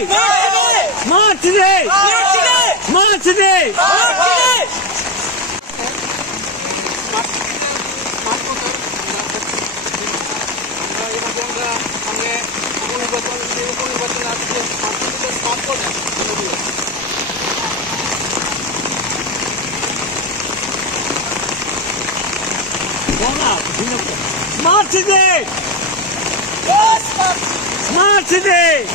March today! March today! Smart today! Smart today!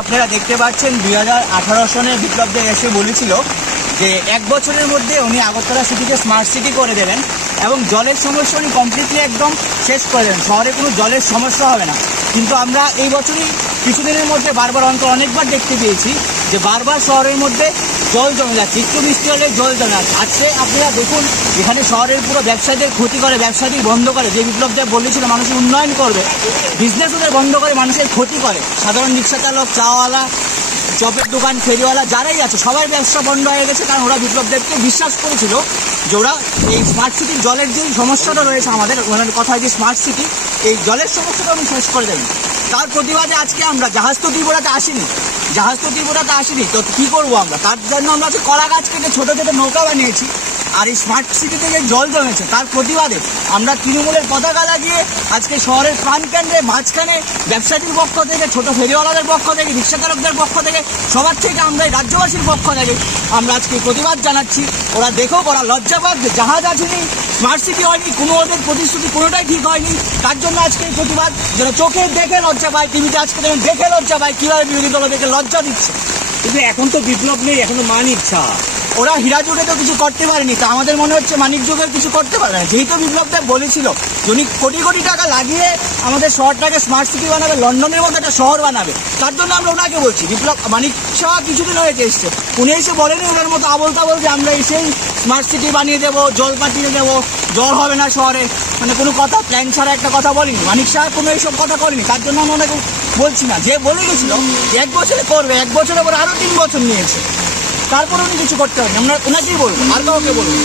আপনারা দেখতে পাচ্ছেন 2018 সনে বিপ্লব দেব এসে বলেছিল যে 1 বছরের মধ্যে উনি আগরতলা সিটিকে স্মার্ট সিটি করে দেবেন এবং জলের সমস্যা উনি কমপ্লিটলি একদম শেষ করে দেবেন, শহরে কোনো জলের সমস্যা হবে না। কিন্তু আমরা এই বছরই কিছুদিনের মধ্যে বারবার অনেকবার দেখতে পেয়েছি যে বারবার শহরের মধ্যে জল জমে যাচ্ছে, একটু বৃষ্টি হলে জল জমে যাচ্ছে। আজকে আপনারা দেখুন এখানে শহরের পুরো ব্যবসায়ীদের ক্ষতি করে, ব্যবসায়ী বন্ধ করে, যে বিপ্লব দেব বলেছিল মানুষের উন্নয়ন করবে, বিজনেস ওদের বন্ধ করে মানুষের ক্ষতি করে। সাধারণ রিক্সা চালক, চাওয়ালা, চপের দোকান, ফেরিওয়ালা যারাই আছে সবাই ব্যবসা বন্ধ হয়ে গেছে, কারণ ওরা বিপ্লব দেবকে বিশ্বাস করেছিল যে ওরা এই স্মার্ট সিটির জলের যে সমস্যাটা রয়েছে আমাদের ওনার কথা, যে স্মার্ট সিটি এই জলের সমস্যাটা উনি শেষ করে দেবেন। তার প্রতিবাদে আজকে আমরা জাহাজ তো ত্রিপুরাতে আসিনি, তো কী করবো আমরা? তার জন্য আমরা কলা গাছ কেটে ছোটো ছোটো নৌকা বানিয়েছি। আর এই স্মার্ট সিটিতে যে জল জমেছে তার প্রতিবাদে আমরা তৃণমূলের পতাকা লাগিয়ে আজকে শহরের প্রাণকেন্দ্রে মাঝখানে ব্যবসায়ীর পক্ষ থেকে, ছোট ফেরিওয়ালাদের পক্ষ থেকে, রিক্সা চালকদের পক্ষ থেকে, সবার থেকে আমরা এই রাজ্যবাসীর পক্ষ থেকে আমরা আজকে প্রতিবাদ জানাচ্ছি। ওরা দেখো, ওরা লজ্জা পাক, জাহাজ আসেনি, স্মার্ট সিটি হয়নি, কোনো ওদের প্রতিশ্রুতি কোনোটাই ঠিক হয়নি। তার জন্য আজকে এই প্রতিবাদ, যেন চোখে দেখে লজ্জা পায়, টিভিতে আজকে দেখে লজ্জা পায় কীভাবে বিরোধী দল দেখে লজ্জা দিচ্ছে। কিন্তু এখন তো বিপ্লব নেই, এখনো মানিক ছাড়া ওরা হীরা যুগে তো কিছু করতে পারেনি, তা আমাদের মনে হচ্ছে মানিক যুগের কিছু করতে পারবে না। যেহেতু বিপ্লব দেব বলেছিল উনি কোটি কোটি টাকা লাগিয়ে আমাদের শহরটাকে স্মার্ট সিটি বানাবে, লন্ডনের মতো একটা শহর বানাবে, তার জন্য আমরা ওনাকে বলছি। বিপ্লব মানিক শাহ কিছুদিন হয়েছে এসছে, উনি এসে বলেনি ওনার মতো আবল তাবল যে আমরা এসেই স্মার্ট সিটি বানিয়ে দেবো, জল পাঠিয়ে দেবো, জল হবে না শহরে, মানে কোনো কথা প্ল্যান ছাড়া একটা কথা বলিনি। মানিক শাহ কোনো এইসব কথা বলিনি, তার জন্য আমরা ওনাকে বলছি না। যে বলে গেছিল 1 বছরে করবে, 1 বছরের পর আরও 3 বছর নিয়েছে, তারপরে উনি কিছু করতে পারেন। আমরা ওনাকেই বলবো, আর কাউকে বলবো।